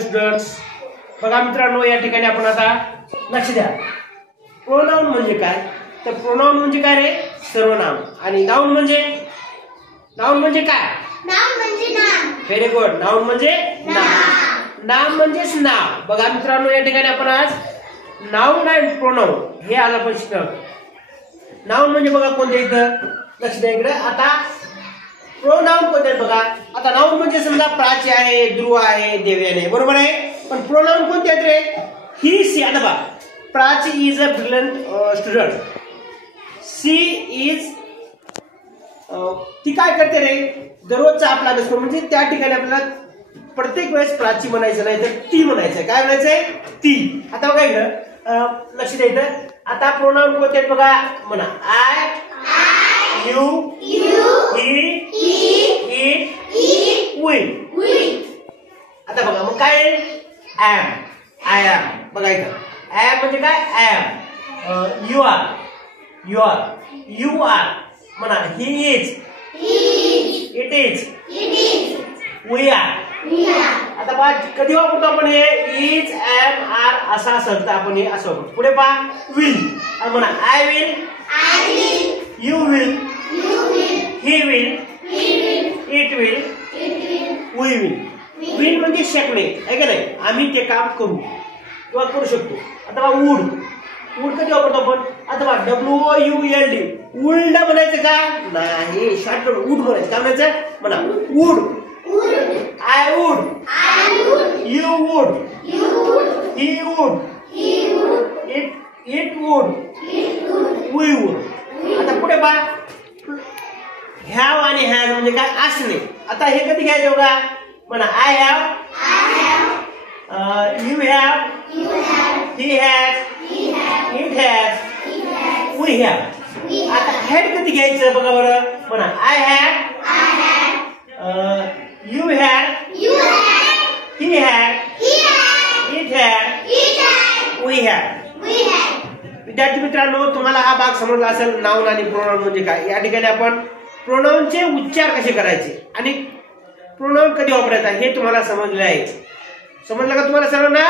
Students, बघा मित्रांनो, या ठिकाणी आपण आता लक्ष द्या. प्रोनाउन म्हणजे काय? तर प्रोनाउन म्हणजे काय रे? सर्वनाम. आणि नाउन म्हणजे काय? नाम म्हणजे नाम. Very good. नाउन म्हणजे नाम. नाम म्हणजेच नाव. बघा मित्रांनो, या ठिकाणी आपण आज नाउन अँड प्रोनाउन हे आज आपण शिकणार. नाउन म्हणजे बघा कोणते इथं लक्ष द्या इकडे. आता प्रोनाउन कोणते बघा. आता नाउन म्हणजे समजा प्राची आहे, ध्रुव आहे, देवयानी आहे, बरोबर आहे. पण प्रोनाउन कोणते आहेत रे? ही, सी. आता बघा, Prachi is a brilliant student. She is ती काय करते रे? दररोजचा आपला अभ्यास. म्हणजे त्या ठिकाणी आपल्याला प्रत्येक वेळेस प्राची म्हणायचं नाही तर ती म्हणायचं. काय म्हणायचंय? ती. आता बघा इकडं लक्ष द्यायचं. आता प्रोनाउन कोणते आहेत बघा. म्हणा I, you, he, it, we. आता बघा मग काय? Am, I am. बघा इथं एम म्हणजे काय? Am. You are, you are. म्हणा he is, it is, we are. आता पहा कधी वापरतो आपण हे? इज, एम, आर असा असेल तर आपण हे असं वापरतो. पुढे पहा विल. म्हणा I will, you will, he will, it will, we will. Will म्हणजे शकणे आहे का नाही? आम्ही ते काम करू किंवा करू शकतो. आता पहा वूड. वूड कधी वापरतो आपण? आता पहा WOULD. वुल्ड म्हणायचं का? नाही, शॉर्टकट वूड म्हणायचं. काय म्हणायचं? म्हणा wood. I would, you would, he would, it would, we would. आता पुढे पहा हॅव आणि हॅज म्हणजे काय? असणे. आता हे कधी घ्यायचं बघा. म्हणा I have, you have, he has, it has, we have. आता हॅड कधी घ्यायचं बघा बरं. म्हणा I had, you had, he had, it had, we had. विद्यार्थी मित्रांनो, तुम्हाला हा भाग समजला असेल. नाउन आणि प्रोनाउन म्हणजे काय. या ठिकाणी आपण प्रोनाउनचे उच्चार कसे करायचे आणि प्रोनाउन कधी वापरायचा हे तुम्हाला समजले आहे. समजलं का तुम्हाला सर्वांना?